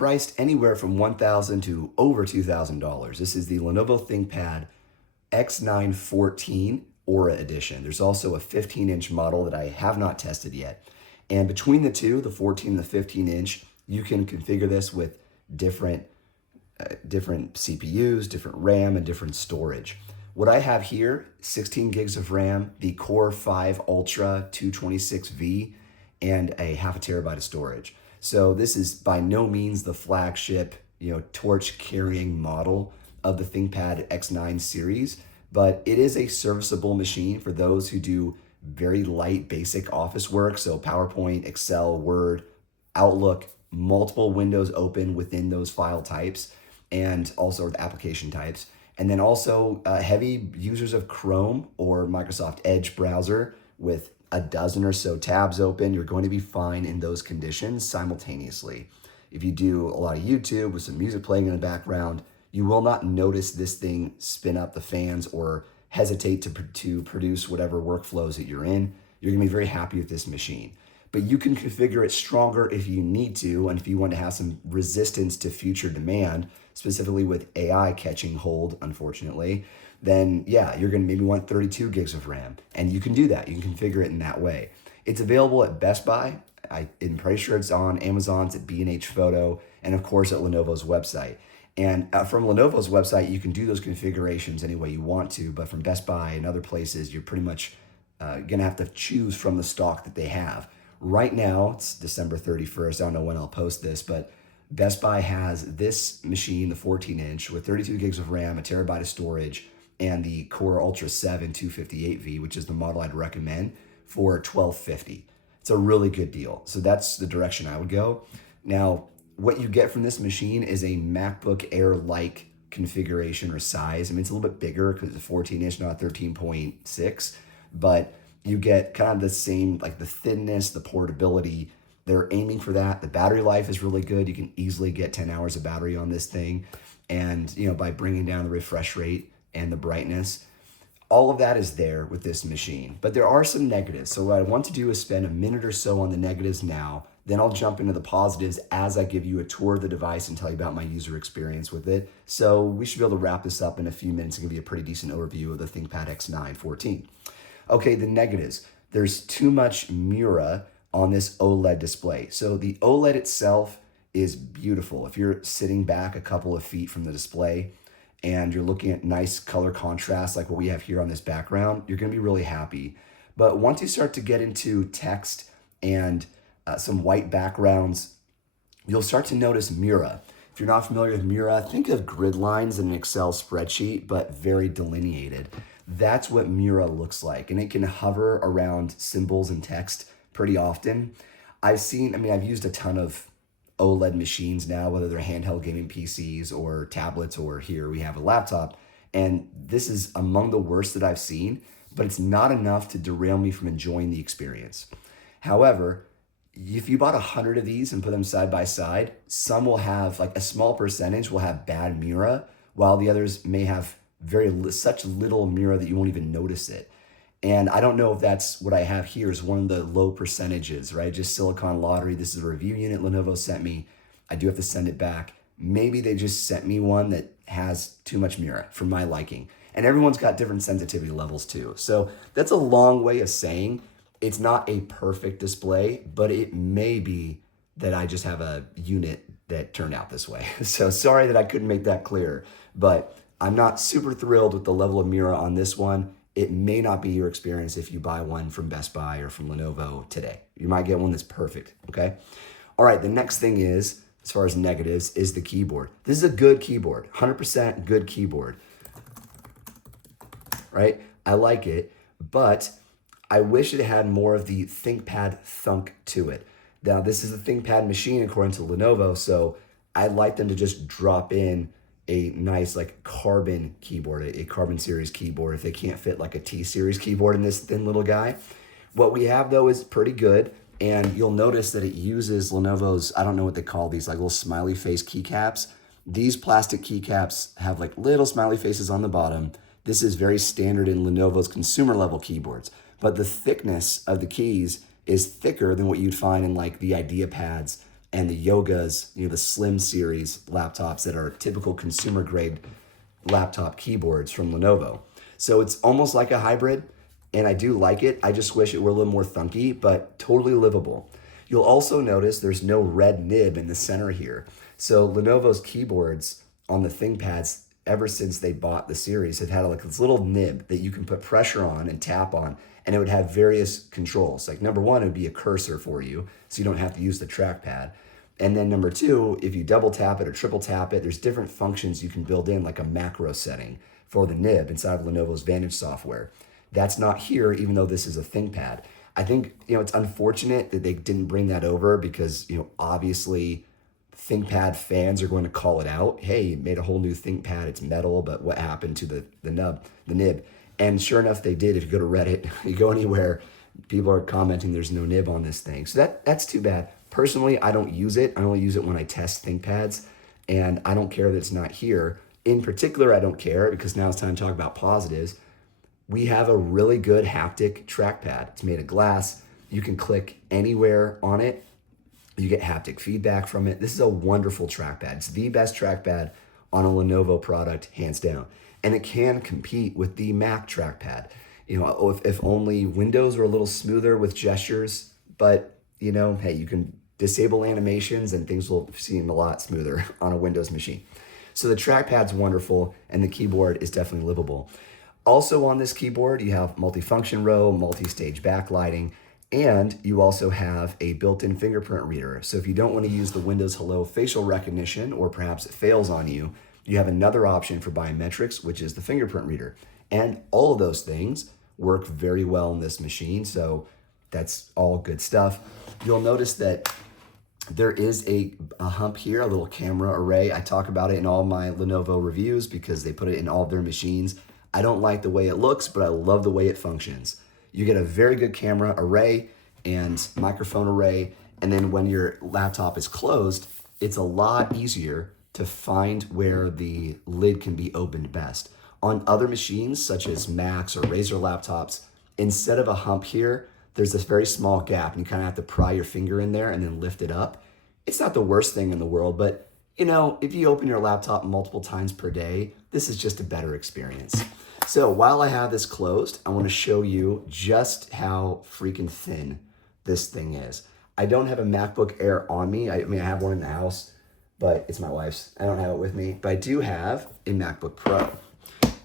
priced anywhere from $1,000 to over $2,000. This is the Lenovo ThinkPad X9 14 Aura Edition. There's also a 15-inch model that I have not tested yet. And between the two, the 14 and the 15-inch, you can configure this with different CPUs, different RAM, and different storage. What I have here, 16 gigs of RAM, the Core 5 Ultra 226V, and a half a terabyte of storage. So this is by no means the flagship, torch-carrying model of the ThinkPad X9 series, but it is a serviceable machine for those who do very light basic office work. So PowerPoint, Excel, Word, Outlook, multiple windows open within those file types, and also the application types. And then also heavy users of Chrome or Microsoft Edge browser with a dozen or so tabs open, you're going to be fine in those conditions simultaneously. If you do a lot of YouTube with some music playing in the background, you will not notice this thing spin up the fans or hesitate to produce whatever workflows that you're in. You're gonna be very happy with this machine. But you can configure it stronger if you need to, and if you want to have some resistance to future demand, specifically with AI catching hold, unfortunately, then yeah, you're gonna maybe want 32 gigs of RAM. And you can do that, you can configure it in that way. It's available at Best Buy. I'm pretty sure it's on Amazon's at B&H Photo, and of course at Lenovo's website. And from Lenovo's website, you can do those configurations any way you want to, but from Best Buy and other places, you're pretty much gonna have to choose from the stock that they have. Right now, it's December 31st. I don't know when I'll post this, but Best Buy has this machine, the 14-inch, with 32 gigs of RAM, a terabyte of storage, and the Core Ultra 7 258V, which is the model I'd recommend, for $1,250. It's a really good deal. So that's the direction I would go. Now, what you get from this machine is a MacBook Air-like configuration or size. I mean, it's a little bit bigger because it's a 14-inch, not a 13.6, but you get kind of the same, like the thinness, the portability. They're aiming for that. The battery life is really good. You can easily get 10 hours of battery on this thing. And, by bringing down the refresh rate and the brightness, all of that is there with this machine. But there are some negatives. So what I want to do is spend a minute or so on the negatives now. Then I'll jump into the positives as I give you a tour of the device and tell you about my user experience with it. So we should be able to wrap this up in a few minutes and give you a pretty decent overview of the ThinkPad X9 14. Okay, the negatives. There's too much Mura on this OLED display. So the OLED itself is beautiful. If you're sitting back a couple of feet from the display and you're looking at nice color contrast like what we have here on this background, you're gonna be really happy. But once you start to get into text and some white backgrounds, you'll start to notice Mura. If you're not familiar with Mura, think of grid lines in an Excel spreadsheet, but very delineated. That's what Mura looks like, and it can hover around symbols and text pretty often. I've used a ton of OLED machines now, whether they're handheld gaming PCs or tablets, or here we have a laptop, and this is among the worst that I've seen, but it's not enough to derail me from enjoying the experience. However, if you bought 100 of these and put them side by side, some will have, like a small percentage will have bad Mura, while the others may have such little Mura that you won't even notice it. And I don't know if that's what I have here is one of the low percentages, right? Just Silicon Lottery. This is a review unit Lenovo sent me. I do have to send it back. Maybe they just sent me one that has too much Mura for my liking. And everyone's got different sensitivity levels too. So that's a long way of saying it's not a perfect display, but it may be that I just have a unit that turned out this way. So sorry that I couldn't make that clear, but I'm not super thrilled with the level of Mura on this one. It may not be your experience if you buy one from Best Buy or from Lenovo today. You might get one that's perfect, okay? All right, the next thing is, as far as negatives, is the keyboard. This is a good keyboard, 100% good keyboard, right? I like it, but I wish it had more of the ThinkPad thunk to it. Now, this is a ThinkPad machine according to Lenovo, so I'd like them to just drop in a nice carbon keyboard, a carbon series keyboard, if they can't fit like a T series keyboard in this thin little guy. What we have though is pretty good, and you'll notice that it uses Lenovo's, I don't know what they call these, like little smiley face keycaps. These plastic keycaps have like little smiley faces on the bottom. This is very standard in Lenovo's consumer level keyboards, but the thickness of the keys is thicker than what you'd find in like the IdeaPads and the Yogas, the Slim series laptops that are typical consumer grade laptop keyboards from Lenovo. So it's almost like a hybrid, and I do like it. I just wish it were a little more thunky, but totally livable. You'll also notice there's no red nib in the center here. So Lenovo's keyboards on the ThinkPads, ever since they bought the series, have had like this little nib that you can put pressure on and tap on, and it would have various controls. Like number one, it would be a cursor for you, so you don't have to use the trackpad. And then number two, if you double tap it or triple tap it, there's different functions you can build in, like a macro setting for the nib inside of Lenovo's Vantage software. That's not here, even though this is a ThinkPad. I think, it's unfortunate that they didn't bring that over because, obviously ThinkPad fans are going to call it out. Hey, you made a whole new ThinkPad, it's metal, but what happened to the nib? And sure enough, they did. If you go to Reddit, you go anywhere, people are commenting there's no nib on this thing. So that's too bad. Personally, I don't use it. I only use it when I test ThinkPads, and I don't care that it's not here. In particular, I don't care because now it's time to talk about positives. We have a really good haptic trackpad. It's made of glass. You can click anywhere on it. You get haptic feedback from it. This is a wonderful trackpad. It's the best trackpad on a Lenovo product, hands down. And it can compete with the Mac trackpad. If only Windows were a little smoother with gestures, but hey, you can disable animations and things will seem a lot smoother on a Windows machine. So the trackpad's wonderful and the keyboard is definitely livable. Also on this keyboard, you have multifunction row, multi-stage backlighting, and you also have a built-in fingerprint reader. So if you don't want to use the Windows Hello facial recognition, or perhaps it fails on you, you have another option for biometrics, which is the fingerprint reader. And all of those things work very well in this machine, so that's all good stuff. You'll notice that there is a hump here, a little camera array. I talk about it in all my Lenovo reviews because they put it in all of their machines. I don't like the way it looks, but I love the way it functions. You get a very good camera array and microphone array, and then when your laptop is closed, it's a lot easier to find where the lid can be opened best. On other machines, such as Macs or Razer laptops, instead of a hump here, there's this very small gap, and you kind of have to pry your finger in there and then lift it up. It's not the worst thing in the world, but if you open your laptop multiple times per day, this is just a better experience. So while I have this closed, I want to show you just how freaking thin this thing is. I don't have a MacBook Air on me. I have one in the house, but it's my wife's. I don't have it with me, but I do have a MacBook Pro.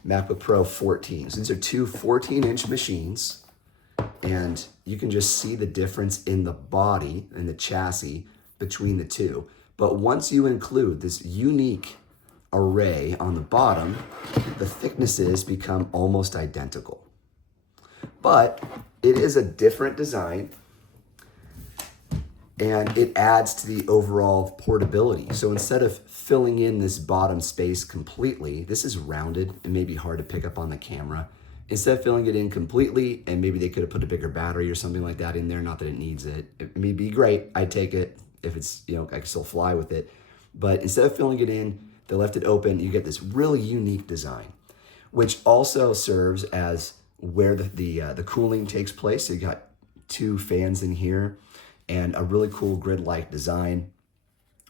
MacBook Pro 14. So these are two 14-inch machines, and you can just see the difference in the body and the chassis between the two. But once you include this unique array on the bottom, the thicknesses become almost identical. But it is a different design, and it adds to the overall portability. So instead of filling in this bottom space completely, this is rounded and maybe hard to pick up on the camera. Instead of filling it in completely, and maybe they could have put a bigger battery or something like that in there, not that it needs it. It may be great, I'd take it if it's, I can still fly with it. But instead of filling it in, they left it open. You get this really unique design, which also serves as where the cooling takes place. So you got two fans in here and a really cool grid-like design.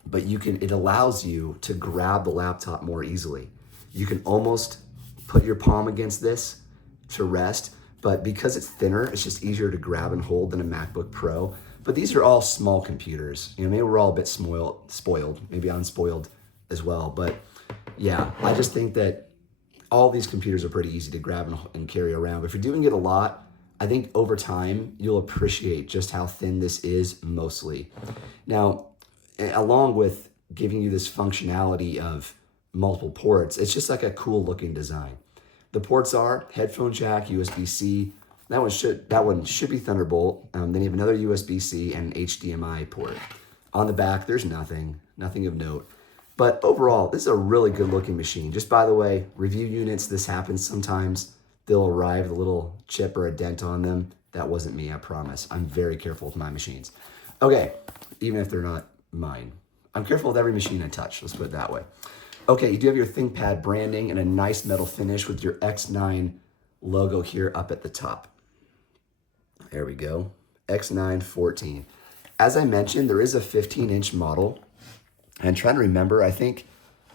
But it allows you to grab the laptop more easily. You can almost put your palm against this to rest, but because it's thinner, it's just easier to grab and hold than a MacBook Pro. But these are all small computers. Maybe we're all a bit spoiled, maybe unspoiled as well. But yeah, I just think that all these computers are pretty easy to grab and carry around. But if you're doing it a lot, I think over time, you'll appreciate just how thin this is mostly. Now, along with giving you this functionality of multiple ports, it's just like a cool looking design. The ports are headphone jack, USB-C. That one should be Thunderbolt. Then you have another USB-C and an HDMI port. On the back, there's nothing of note. But overall, this is a really good looking machine. Just by the way, review units, this happens sometimes. They'll arrive with a little chip or a dent on them. That wasn't me, I promise. I'm very careful with my machines. Okay, even if they're not mine. I'm careful with every machine I touch, let's put it that way. Okay, you do have your ThinkPad branding and a nice metal finish with your X9 logo here up at the top. There we go, X9 14. As I mentioned, there is a 15-inch model. And trying to remember, I think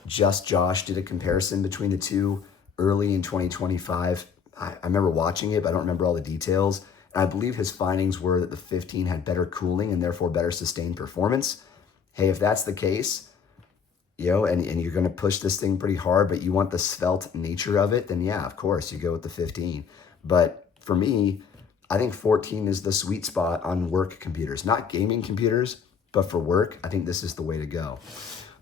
Just Josh did a comparison between the two early in 2025. I remember watching it, but I don't remember all the details. And I believe his findings were that the 15 had better cooling and therefore better sustained performance. Hey, if that's the case, and you're going to push this thing pretty hard, but you want the svelte nature of it, then yeah, of course, you go with the 15. But for me, I think 14 is the sweet spot on work computers, not gaming computers, but for work, I think this is the way to go.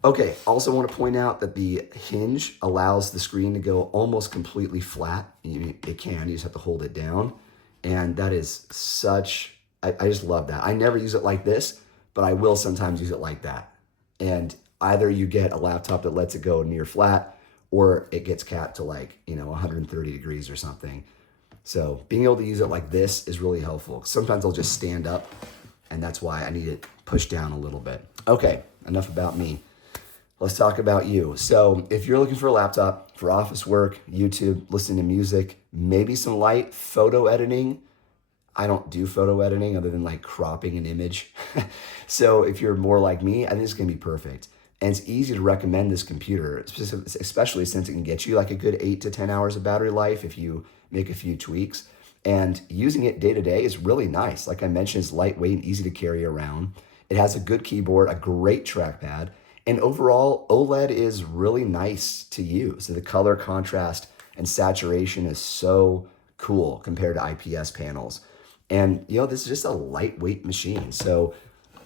Okay, also want to point out that the hinge allows the screen to go almost completely flat. It can, you just have to hold it down. And that is I just love that. I never use it like this, but I will sometimes use it like that. And either you get a laptop that lets it go near flat, or it gets capped to 130 degrees or something. So being able to use it like this is really helpful. Sometimes I'll just stand up, and that's why I need it pushed down a little bit. Okay, enough about me. Let's talk about you. So if you're looking for a laptop for office work, YouTube, listening to music, maybe some light photo editing. I don't do photo editing other than cropping an image. So if you're more like me, I think it's gonna be perfect. And it's easy to recommend this computer, especially since it can get you a good 8 to 10 hours of battery life if you make a few tweaks. And using it day to day is really nice. Like I mentioned, it's lightweight and easy to carry around. It has a good keyboard, a great trackpad, and overall, OLED is really nice to use. So the color contrast and saturation is so cool compared to IPS panels. And this is just a lightweight machine. So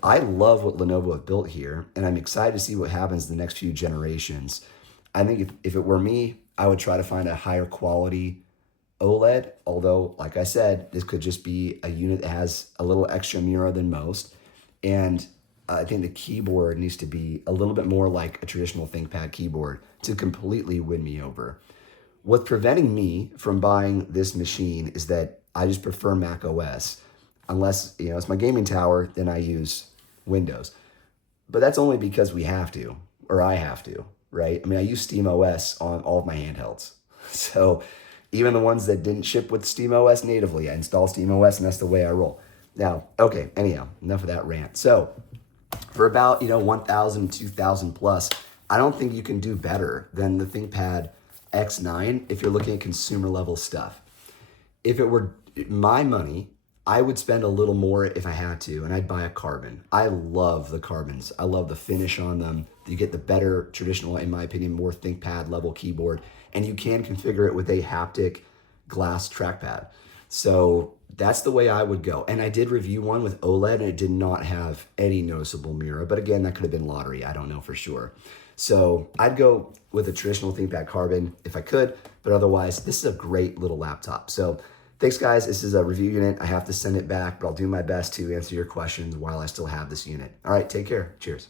I love what Lenovo have built here, and I'm excited to see what happens in the next few generations. I think if it were me, I would try to find a higher quality OLED, although, like I said, this could just be a unit that has a little extra mirror than most. And I think the keyboard needs to be a little bit more like a traditional ThinkPad keyboard to completely win me over. What's preventing me from buying this machine is that I just prefer Mac OS. Unless, it's my gaming tower, then I use Windows. But that's only because we have to, or I have to, right? I mean, I use Steam OS on all of my handhelds. So even the ones that didn't ship with Steam OS natively, I install Steam OS, and that's the way I roll. Now, okay, anyhow, enough of that rant. So for about, 1,000, 2,000 plus, I don't think you can do better than the ThinkPad X9 if you're looking at consumer level stuff. If it were my money, I would spend a little more if I had to, and I'd buy a Carbon. I love the Carbons. I love the finish on them. You get the better traditional, in my opinion, more ThinkPad level keyboard, and you can configure it with a haptic glass trackpad. So that's the way I would go. And I did review one with OLED, and it did not have any noticeable mirror. But again, that could have been lottery. I don't know for sure. So I'd go with a traditional ThinkPad Carbon if I could, but otherwise, this is a great little laptop. So thanks, guys. This is a review unit. I have to send it back, but I'll do my best to answer your questions while I still have this unit. All right, take care. Cheers.